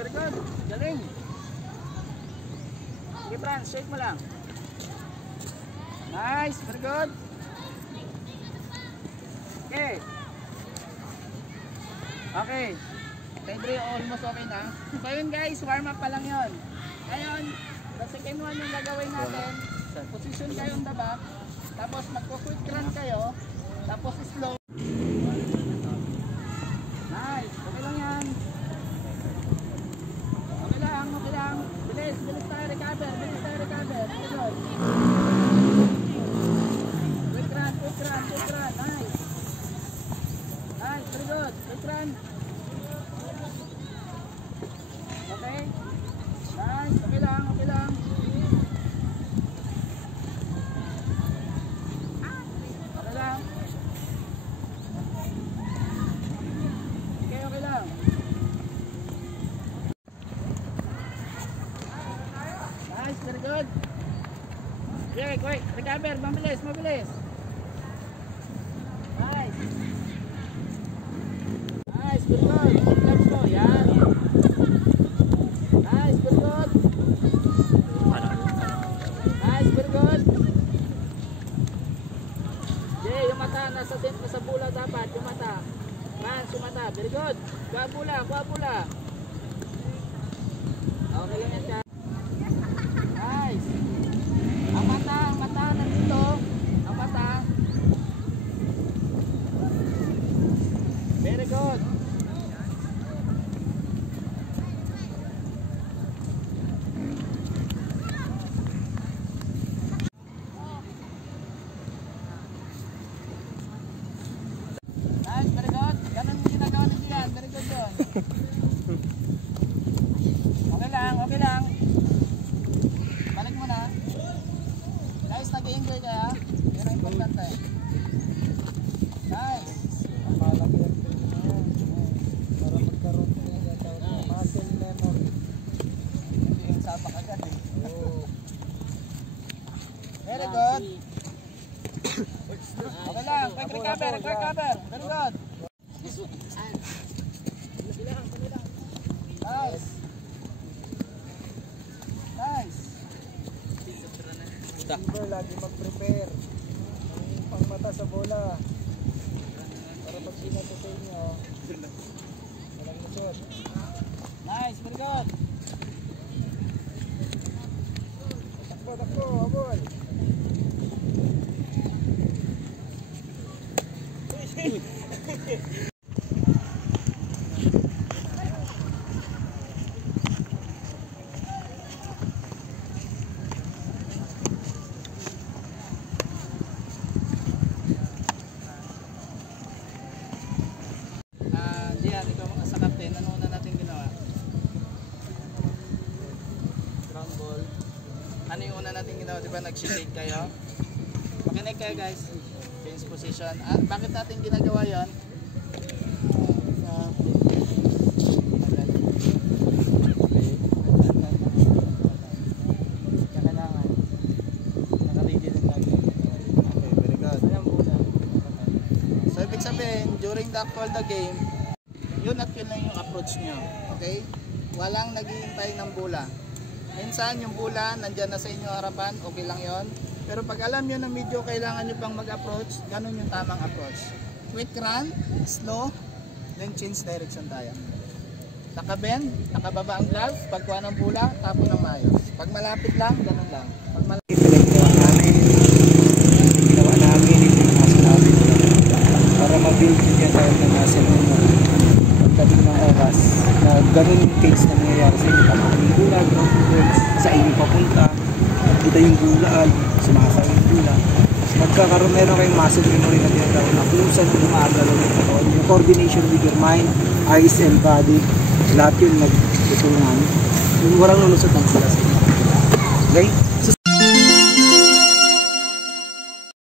very good. Galing. Sige, Franz, shake mo lang. Nice, very good. Okay. Okay. Pedro, almost okay na. So yun guys, warm up pa lang yun. Ngayon, the second one yung gagawin natin. Position kayo on the back. Tapos magpo-quick run kayo. Tapos slow. Nice, okay lang yan. Okay lang, okay lang. Bilis, bilis tayo recover. Bilis tayo recover. Good. Quick run, quick run, quick run. Nice. Nice, very good. Quick run. Okay. Nice, okay lang, okay lang. Okay lang. Okay, okay lang. Nice, very good. Okay, quick, recover, mabilis, mabilis. Nice. Nice, very good. Let's go, yan. Nice, very good. Nice, very good. Okay, yung mata nasa bula dapat, yung mata. Man, yung mata, very good. Kuha bula, kuha bula. Okay lang yan ka. Nice. Ang mata nandito. Ang mata. Very good. Nice, very good. Ganun yung ginagawa nito yan. Very good yun. Okay lang, okay lang. Balik mo na. Guys, nag-i-enjoy kaya? Yan ang importante. Nice. Malaki ang pin na yan. Para magkaroon ko yung gagawin ng muscle memory. Hindi yung sabak agad eh. Oo. Very good. Okay lang, quick recover, quick recover. Very good. Nice. Nice. Diba, lagi mag-prepare. Ang pangmata sa bola. Para pag sinato sa inyo, walang lusot. Nice, very good. Takbo, takbo, abol. Diyan, ikaw mga sa captain, ano na natin ginawa? Ground ball. Ano yung una natin ginawa? Diba nag-shake kayo? Makinig kayo guys. Change position. At bakit natin ginagawa yon? So ibig sabihin, during the actual the game, yun at yun lang yung approach nyo. Okay? Walang naghihintay ng bola. Minsan yung bola nandyan na sa inyo harapan, okay lang yon. Pero pag alam nyo na medyo kailangan nyo pang mag-approach, ganun yung tamang approach. Quick run, slow, then change direction tayo. Nakabend, nakababa ang glove, pagkuha ng bola, tapo ng maayos. Pag malapit lang, ganun lang. Pag malapit Ginawa namin, ito yung muscle namin. Para ma-build niya tayo ng muscle mo. Pagdating ng oras, na ganun yung case na nangyayari sa inyo. Tama yung bola, sa inyo papunta. Kita yung bulaan, sumasakay yung bula. Magkakaroon meron kayong muscle memory na tinatawag na kung saan yung makagalaw yung katawan. Yung coordination with your mind, eyes and body, lahat yun nagtutungan. Yung walang lulusot ng sila sa inyo. Okay?